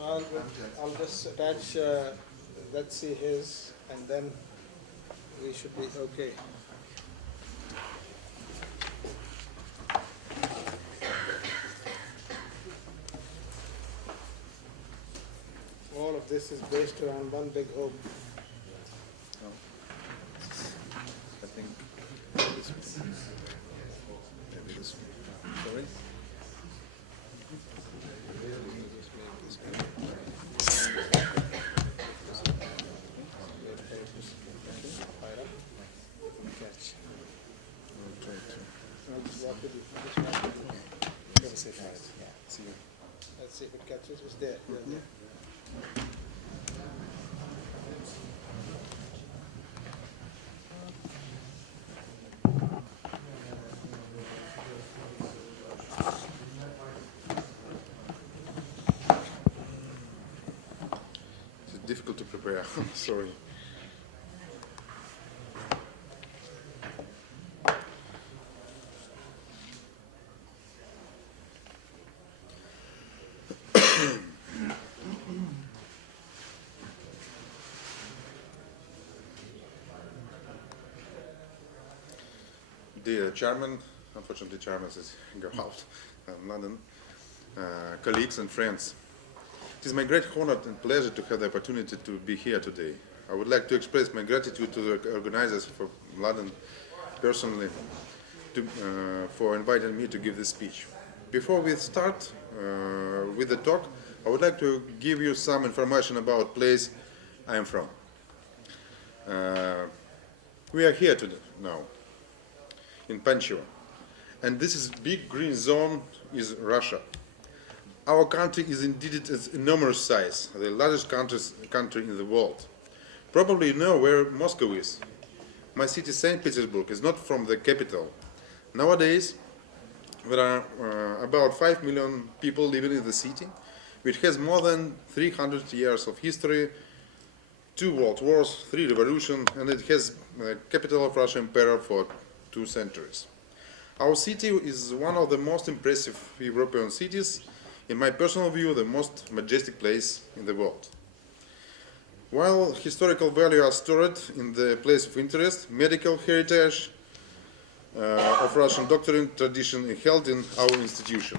So I'll just attach, let's see his, and then we should be okay. All of this is based around one big hope. I think this one. Maybe this one. Sorry? Catch. I'll try to. I'll just walk with you. Just walk with you. Have a safe ride. See you. Let's see if it catches. It's there. There. It's difficult to prepare. Sorry. Dear Chairman, unfortunately Chairman is go out in London, colleagues and friends. It is my great honor and pleasure to have the opportunity to be here today. I would like to express my gratitude to the organizers for London personally for inviting me to give this speech. Before we start with the talk, I would like to give you some information about the place I am from. We are here today now in Pancheva, and this is big green zone is Russia. Our country is indeed its enormous size, the largest country in the world. Probably you know where Moscow is. My city, St. Petersburg, is not from the capital. Nowadays, there are about 5 million people living in the city, which has more than 300 years of history, 2 world wars, 3 revolutions, and it has the capital of Russian Empire for 2 centuries. Our city is one of the most impressive European cities, in my personal view, the most majestic place in the world. While historical values are stored in the place of interest, medical heritage of Russian doctrine tradition is held in our institution.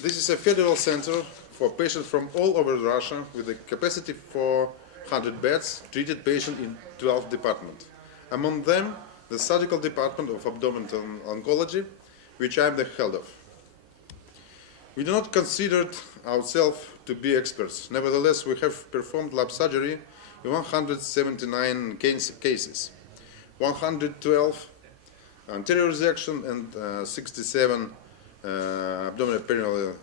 This is a federal center for patients from all over Russia with a capacity for 100 beds, treated patients in 12 departments. Among them, the surgical department of abdominal oncology, which I am the head of. We do not consider ourselves to be experts. Nevertheless, we have performed lab surgery in 179 cases, 112 anterior resection and 67 abdominal perineal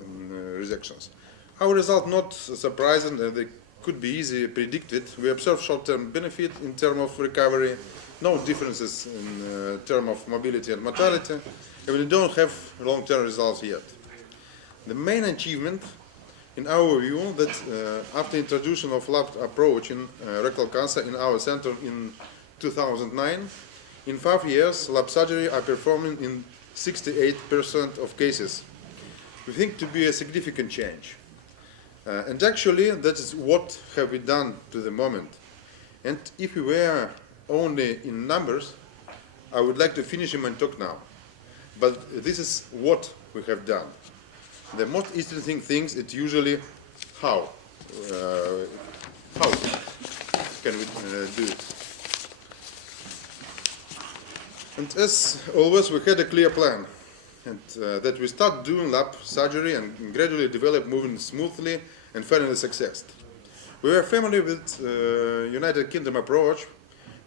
resections. Our result not surprising, they could be easily predicted. We observe short-term benefit in terms of recovery, no differences in terms of mobility and mortality, and we don't have long-term results yet. The main achievement, in our view, that after introduction of lab approach in rectal cancer in our center in 2009, in 5 years, lab surgery are performing in 68% of cases. We think to be a significant change. And actually, that is what have we done to the moment. And if we were only in numbers, I would like to finish my talk now. But this is what we have done. The most interesting thing is usually how. How can we do it? And as always, we had a clear plan. And that we start doing lab surgery and gradually develop moving smoothly and finally success. We were familiar with United Kingdom approach,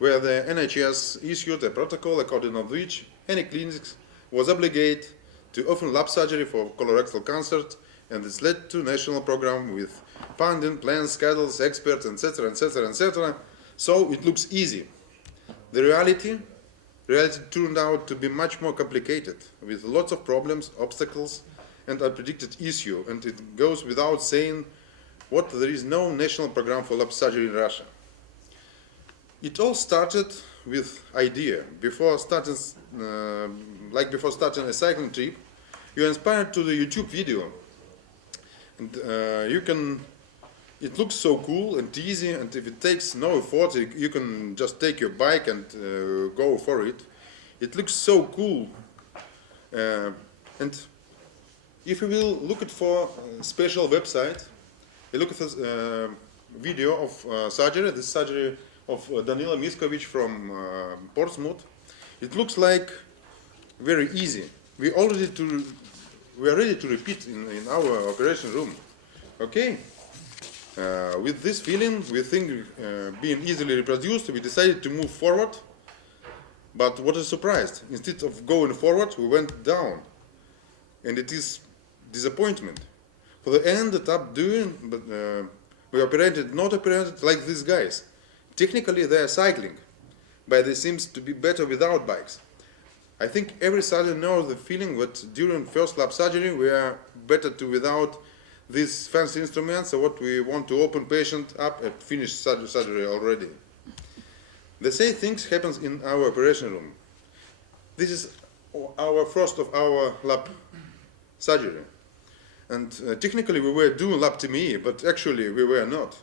where the NHS issued a protocol according to which any clinics was obligated to offer lab surgery for colorectal cancer, and this led to national program with funding, plans, schedules, experts, etc., etc., etc. So it looks easy. The reality turned out to be much more complicated, with lots of problems, obstacles, and unpredicted issue. And it goes without saying what there is no national program for lab surgery in Russia. It all started with idea. Before starting a cycling trip, you are inspired to the YouTube video And it looks so cool and easy, and if it takes no effort, you can just take your bike and go for it. It looks so cool. And if you will look at for a special website, you look at this video of surgery, this surgery of Danila Miskovic from Portsmouth. It looks like very easy. We are ready to repeat in our operation room. Okay? With this feeling, we think being easily reproduced, we decided to move forward. But what a surprise! Instead of going forward, we went down. And it is disappointment. For the ended up doing, but we not operated like these guys. Technically they are cycling, but they seems to be better without bikes. I think every surgeon knows the feeling that during first lap surgery we are better to without these fancy instruments, so what we want to open patient up and finish surgery already. The same things happens in our operation room. This is our first of our lap surgery. And technically we were doing laptomy, but actually we were not.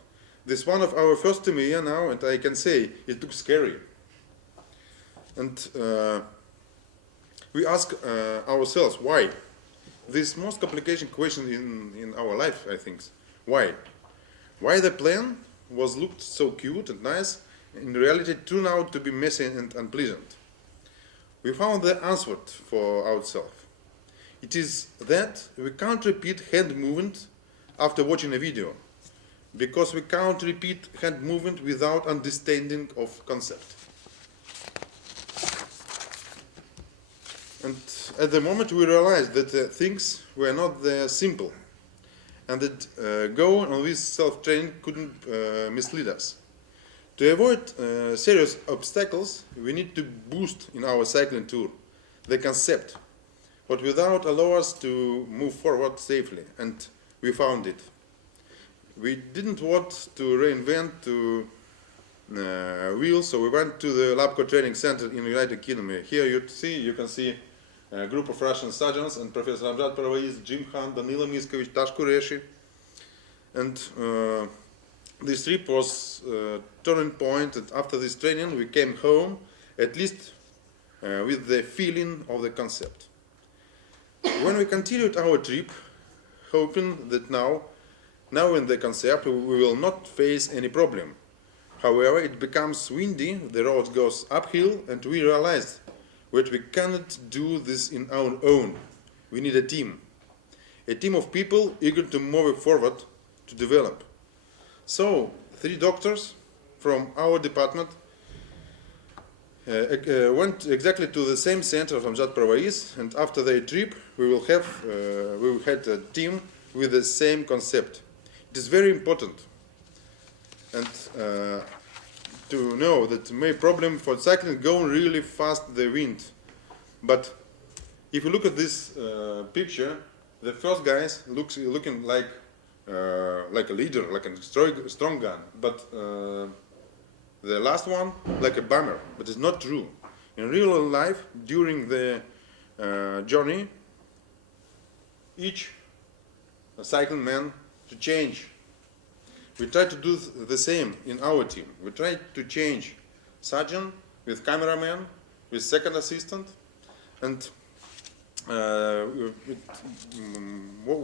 This one of our first TME now, and I can say it looks scary. And we ask ourselves why. This most complicated question in our life, I think. Why? Why the plan was looked so cute and nice, in reality turned out to be messy and unpleasant. We found the answer for ourselves. It is that we can't repeat hand movement after watching a video, because we can't repeat hand movement without understanding of concept. And at the moment we realized that things were not that simple, and that going on this self-training couldn't mislead us. To avoid serious obstacles, we need to boost in our cycling tour the concept, but without allow us to move forward safely, and we found it. We didn't want to reinvent the wheel, so we went to the Labco Training Center in the United Kingdom. Here you can see a group of Russian surgeons and Professor Amjad Paravaiz, Jim Khan, Danila Miskovic, Tash Qureshi. And this trip was a turning point, and after this training we came home, at least with the feeling of the concept. When we continued our trip, hoping that now in the concept we will not face any problem. However, it becomes windy, the road goes uphill, and we realized that we cannot do this in our own. We need a team of people eager to move forward, to develop. So, 3 doctors from our department went exactly to the same center of Amjad Paravaiz, and after their trip we had a team with the same concept. It is very important, and to know that my problem for cycling going really fast the wind. But if you look at this picture, the first guys looking like a leader, like a strong gun, but the last one like a bummer. But it's not true. In real life, during the journey, each cycling man to change. We try to do the same in our team. We try to change surgeon with cameraman, with second assistant, and what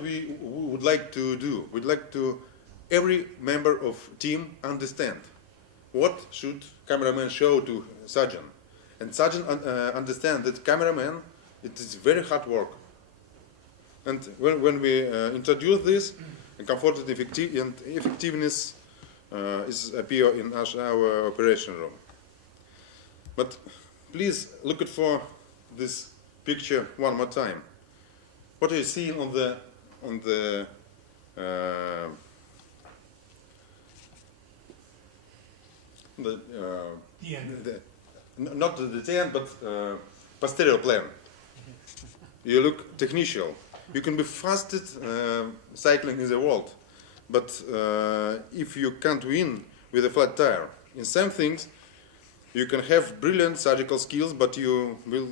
we would like to do. We'd like to every member of team understand what should cameraman show to surgeon, and surgeon understand that cameraman it is very hard work. And when we introduce this, comfort and effectiveness is appear in our operation room. But please look at for this picture one more time. What are you seeing on the not the end, but posterior plan. You look technical. You can be fastest cycling in the world, but if you can't win with a flat tire, in some things you can have brilliant surgical skills, but you will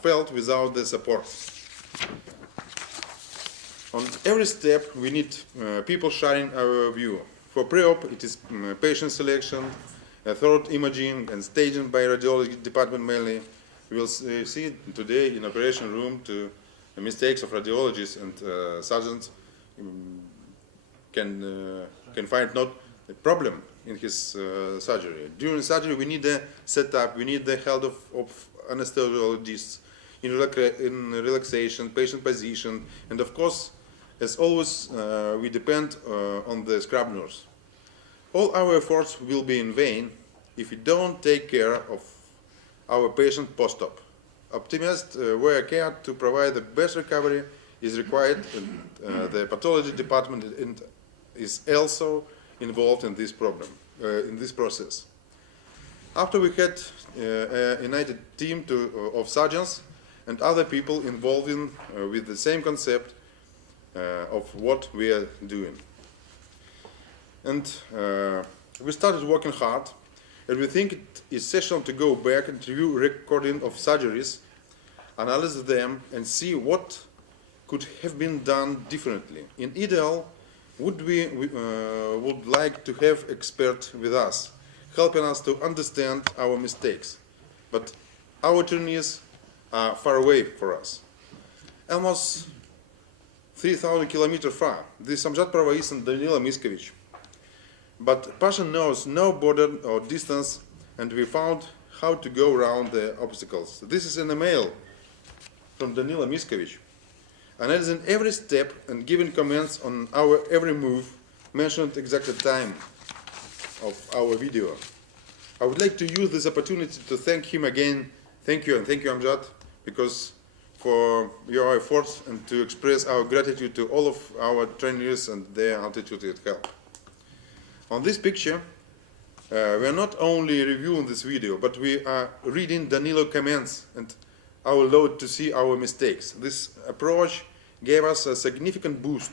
fail without the support. On every step, we need people sharing our view. For pre-op, it is patient selection, thorough imaging and staging by radiology department mainly. We will see today in operation room to the mistakes of radiologists and surgeons can find not a problem in his surgery. During surgery, we need the setup, we need the help of anesthesiologists in relaxation, patient position, and of course, as always, we depend on the scrub nurse. All our efforts will be in vain if we don't take care of our patient post-op. Optimists were cared to provide the best recovery is required, and the pathology department is also involved in this problem, in this process. After we had a united team of surgeons and other people involved with the same concept of what we are doing. And we started working hard, and we think it is essential to go back and review recording of surgeries, analyze them, and see what could have been done differently. In ideal, would like to have experts with us, helping us to understand our mistakes. But our attorneys are far away for us. Almost 3,000 kilometers far. This Amjad Pravais and Danila Miskovich. But passion knows no border or distance, and we found how to go around the obstacles. This is an email from Danila Miskovich, analyzing every step and giving comments on our every move, mentioned exact time of our video. I would like to use this opportunity to thank him again. Thank you, and thank you, Amjad, because for your efforts, and to express our gratitude to all of our trainees and their altitude help. On this picture, we are not only reviewing this video, but we are reading Danilo comments and our load to see our mistakes. This approach gave us a significant boost,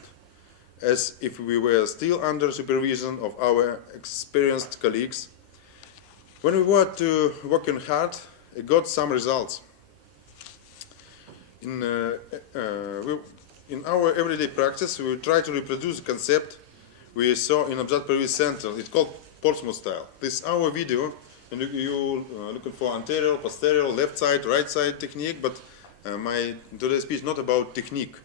as if we were still under supervision of our experienced colleagues. When we were working hard, we got some results. In our everyday practice, we try to reproduce the concept we saw in Amjad Pravais Center. It's called Portsmouth style. This is our video, and you looking for anterior, posterior, left side, right side technique, but my today's speech is not about technique.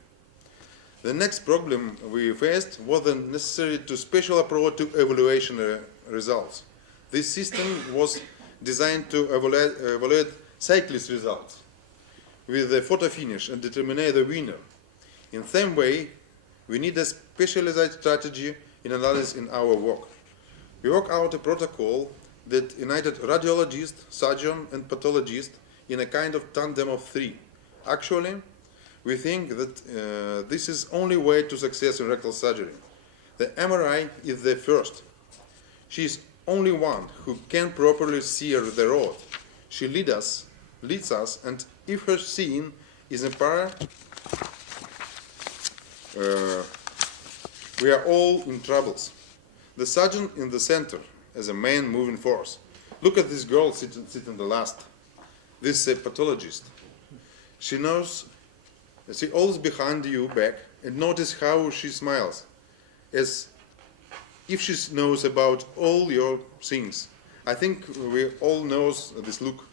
The next problem we faced was the necessary to special approach to evaluation results. This system was designed to evaluate cyclist results with the photo finish and determine the winner. In the same way, we need a specialized strategy in analysis in our work. We work out a protocol that united radiologist, surgeon, and pathologist in a kind of tandem of three. Actually, we think that this is only way to success in rectal surgery. The MRI is the first. She is only one who can properly steer the road. She leads us, and if her seeing is impaired, we are all in troubles. The surgeon in the center as a main moving force. Look at this girl sitting the last. This is a pathologist. She always behind you back, and notice how she smiles, as if she knows about all your things. I think we all know this look.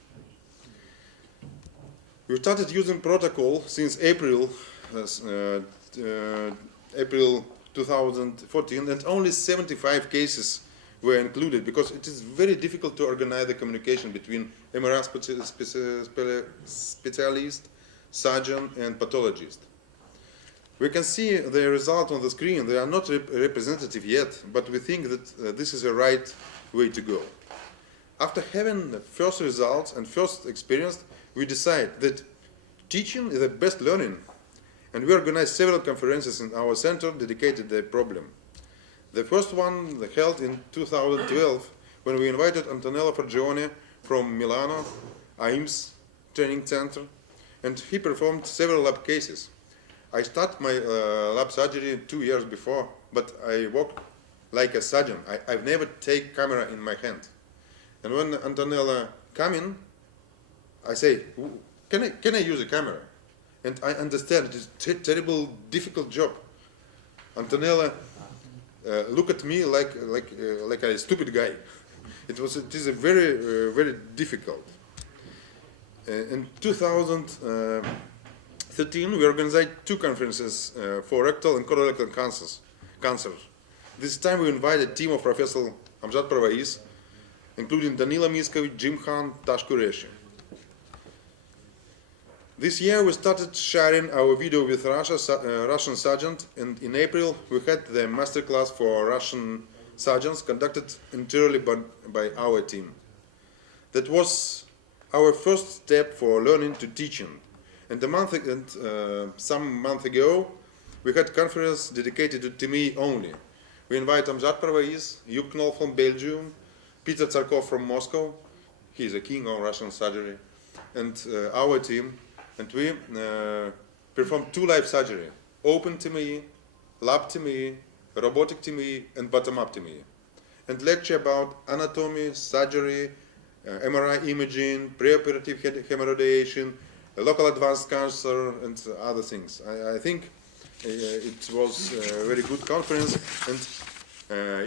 We started using protocol since April 2014, and only 75 cases were included, because it is very difficult to organize the communication between MRI specialist, surgeon, and pathologist. We can see the result on the screen. They are not representative yet, but we think that this is the right way to go. After having the first results and first experience, we decide that teaching is the best learning, and we organized several conferences in our center dedicated to the problem. The first one held in 2012, when we invited Antonello Forgione from Milano, AIMS training center, and he performed several lab cases. I started my lab surgery 2 years before, but I work like a surgeon. I've never taken camera in my hand. And when Antonella come in, I say, can I use a camera? And I understand it is a terrible, difficult job. Antonella looked at me like a stupid guy. It is a very difficult. In 2013, we organized 2 conferences for rectal and colorectal cancer. This time we invited a team of Professor Amjad Pravais, including Danila Miskovic, Jim Khan, Tash Qureshi. This year we started sharing our video with Russian sergeant, and in April we had the masterclass for Russian sergeants conducted entirely by our team. That was our first step for learning to teaching. And some month ago we had conference dedicated to TME only. We invite Amjad Pravais, Hugh Knoll from Belgium, Peter Tsarkov from Moscow, he is a king of Russian surgery, and our team, and we performed 2 live surgery: open TME, lab TME, robotic TME, and bottom-up TME, and lecture about anatomy, surgery, MRI imaging, preoperative hemorrhagation, local advanced cancer, and other things. I think it was a very good conference, and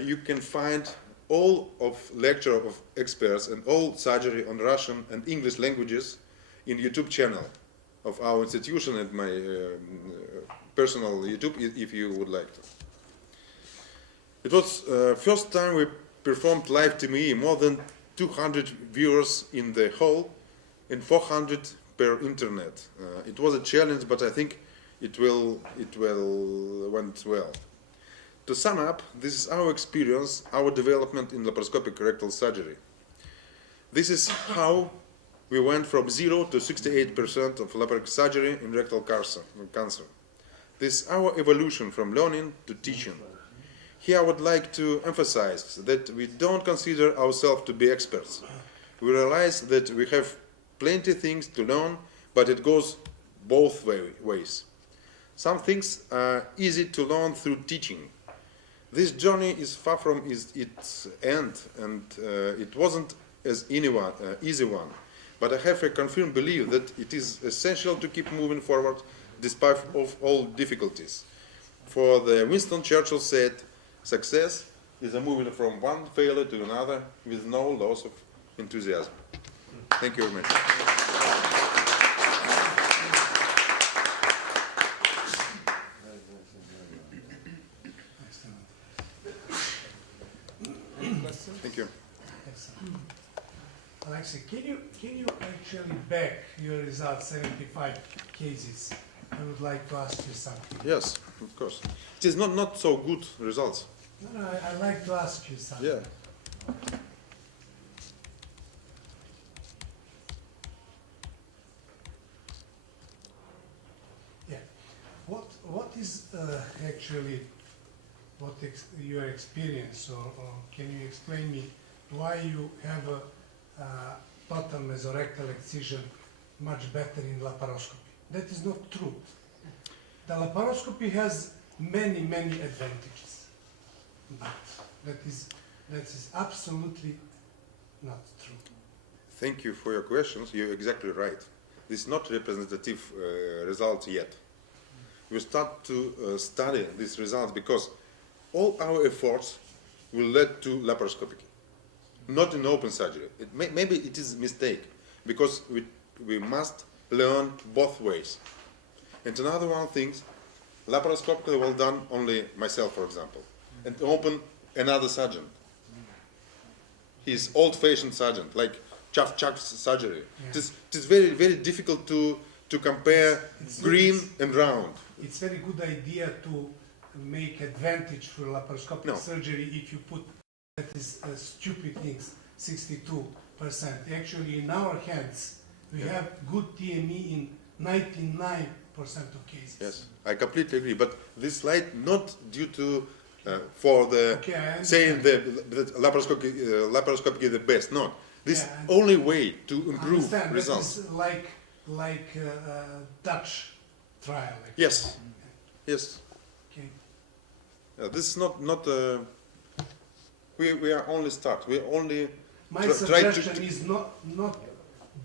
you can find all of lecture of experts and all surgery on Russian and English languages in YouTube channel of our institution and my personal YouTube, if you would like to. It was first time we performed live TME, more than 200 viewers in the hall and 400 per internet. It was a challenge, but I think it went well. To sum up, this is our experience, our development in laparoscopic rectal surgery. This is how we went from 0 to 68% of laparoscopic surgery in rectal cancer. This is our evolution from learning to teaching. Here I would like to emphasize that we don't consider ourselves to be experts. We realize that we have plenty of things to learn, but it goes both ways. Some things are easy to learn through teaching. This journey is far from its end, and it wasn't as easy one. But I have a confirmed belief that it is essential to keep moving forward despite of all difficulties. For the Winston Churchill said, success is a moving from one failure to another with no loss of enthusiasm. Thank you very much. Thank you. Alexei, can you actually back your results, 75 cases? I would like to ask you something. Yes, of course. It is not so good results. No, I'd like to ask you something. Yeah. Yeah. What is actually your experience, or can you explain me why you have a total mesorectal excision much better in laparoscopy? That is not true. The laparoscopy has many advantages, but that is absolutely not true. Thank you for your questions. You're exactly right. This is not representative results yet. We start to study these results because all our efforts will lead to laparoscopic, not in open surgery. Maybe it is a mistake because we must learn both ways. And another one thing, laparoscopically well done only myself, for example, and open another surgeon. He's old-fashioned surgeon, like chuff surgery. Yeah. It is very difficult to compare green and round. It's very good idea to make advantage for laparoscopic surgery if you put that is stupid things, 62%. Actually, in our hands, we have good TME in 99% of cases. Yes, I completely agree. But this slide not due to for the saying that laparoscopy is the best. No, this only way to improve results. That is like Dutch trial. Like yes, yes. Okay. This is not. We are only start. We only My try suggestion is not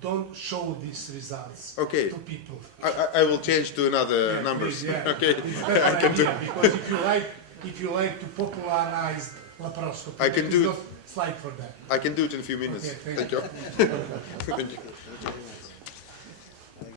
don't show these results Okay. to people. I will change to another Yeah, numbers. please, yeah. Okay. It's a better idea, because if you like to popularize laparoscopy, I can there do is it. no slide for that. I can do it in a few minutes. Okay, Thank thank you. Thank you.